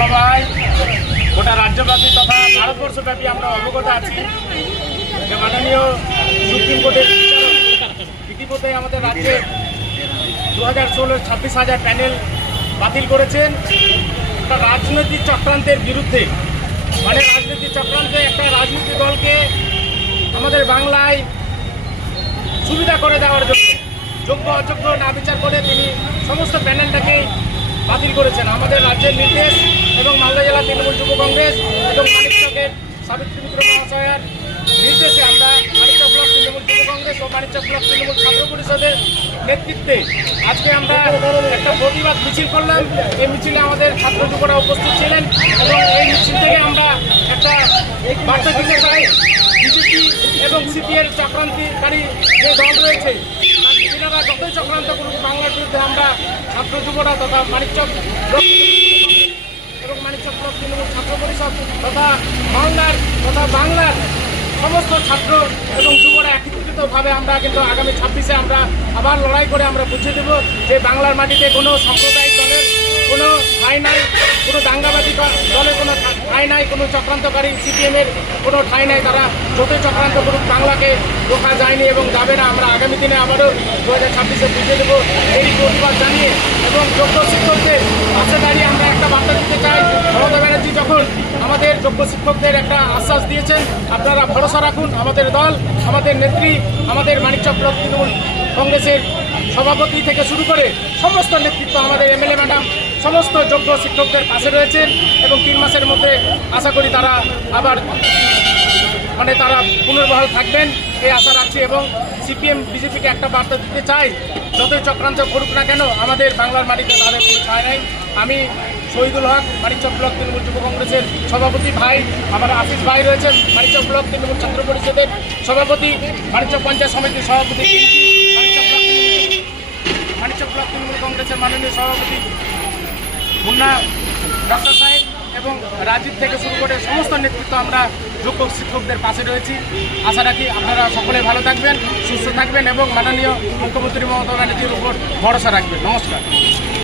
সবাই গোটা রাজ্যব্যাপী তথা ভারতবর্ষব্যাপী আমরা অবগত আছি যে মাননীয় সুপ্রিম কোর্টের ইতিমধ্যে আমাদের রাজ্যে দু হাজার ষোলো ছাব্বিশ হাজার প্যানেল বাতিল করেছেন। একটা রাজনৈতিক চক্রান্তের বিরুদ্ধে মানে রাজনৈতিক চক্রান্তে একটা রাজনৈতিক দলকে আমাদের বাংলায় সুবিধা করে দেওয়ার জন্য যোগ্য অযোগ্য না বিচার করে তিনি সমস্ত প্যানেলটাকে করেছেন। আমাদের রাজ্যের নির্দেশ এবং মালদা জেলা তৃণমূল যুব কংগ্রেস এবং মানিকচকের সাবিত্রী মিত্র মহাশয়ার নির্দেশে আমরা মানিকচক ব্লক তৃণমূল যুব কংগ্রেস ও মানিকচক ব্লক তৃণমূল ছাত্র পরিষদের নেতৃত্বে আজকে আমরা একটা প্রতিবাদ মিছিল করলাম। এই মিছিলে আমাদের ছাত্র যুবরা উপস্থিত ছিলেন এবং এই মিছিল থেকে আমরা একটা বার্তা দিতে চাই। বিজেপি এবং সিপিএর চক্রান্তিকারী যে দল রয়েছে তিনারা যতই চক্রান্ত করুক ছাত্র যুবরা তথা মানিকচক এবং মানিকচক ব্লক ছাত্র পরিষদ তথা মালদার তথা বাংলার সমস্ত ছাত্র এবং যুবরা একত্রিতভাবে আমরা কিন্তু আগামী ছাব্বিশে আমরা আবার লড়াই করে আমরা বুঝিয়ে দেব যে বাংলার মাটিতে কোনো সাম্প্রদায়িক দলের কোনো ঠাঁই নাই, কোনো দাঙ্গাবাদী দলের কোনো ঠাঁই নাই, কোনো চক্রান্তকারী সিপিএমের কোনো ঠাঁই নাই। তারা যতই চক্রান্ত করুক, বাংলাকে রোখা যায়নি এবং যাবে না। আমরা আগামী দিনে আবারও দু হাজার ছাব্বিশে বুঝিয়ে দেবো এই প্রতিবাদ জানিয়ে এবং যোগ্য শিক্ষকদের পাশে দাঁড়িয়ে আমরা একটা বার্তা দিতে চাই। মমতা ব্যানার্জি যখন আমাদের যোগ্য শিক্ষকদের একটা আশ্বাস দিয়েছেন, আপনারা ভরসা রাখুন, আমাদের দল, আমাদের নেত্রী, আমাদের মানিকচক ব্লক তৃণমূল কংগ্রেসের সভাপতি থেকে শুরু করে সমস্ত নেতৃত্ব আমাদের এমএলএ ম্যাডাম, সমস্ত যোগ্য শিক্ষকদের পাশে রয়েছেন এবং তিন মাসের মধ্যে আশা করি তারা আবার মানে তারা পুনর্বহাল থাকবেন, এই আশা রাখছি এবং সিপিএম বিজেপিকে একটা বার্তা দিতে চাই, যতই চক্রান্ত করুক না কেন, আমাদের বাংলার মাটিতে তাদের কোনো ছায় নাই। আমি শহীদুল হক, মানিকচক ব্লক তৃণমূল যুব কংগ্রেসের সভাপতি ভাই, আমার আশিস ভাই রয়েছেন, মানিকচক ব্লক তৃণমূল ছাত্র পরিষদের সভাপতি, মানিকচক পঞ্চায়েত সমিতির সভাপতি মানিকচক ব্লক তৃণমূল- মানিকচক ব্লক তৃণমূল কংগ্রেসের মাননীয় সভাপতি মুন্না ডক্টর সাহেব এবং রাজীব থেকে শুরু করে সমস্ত নেতৃত্ব আমরা যোগ্য শিক্ষকদের পাশে রয়েছি। আশা রাখি আপনারা সকলে ভালো থাকবেন, সুস্থ থাকবেন এবং মাননীয় মুখ্যমন্ত্রী মমতা ব্যানার্জির উপর ভরসা রাখবেন। নমস্কার।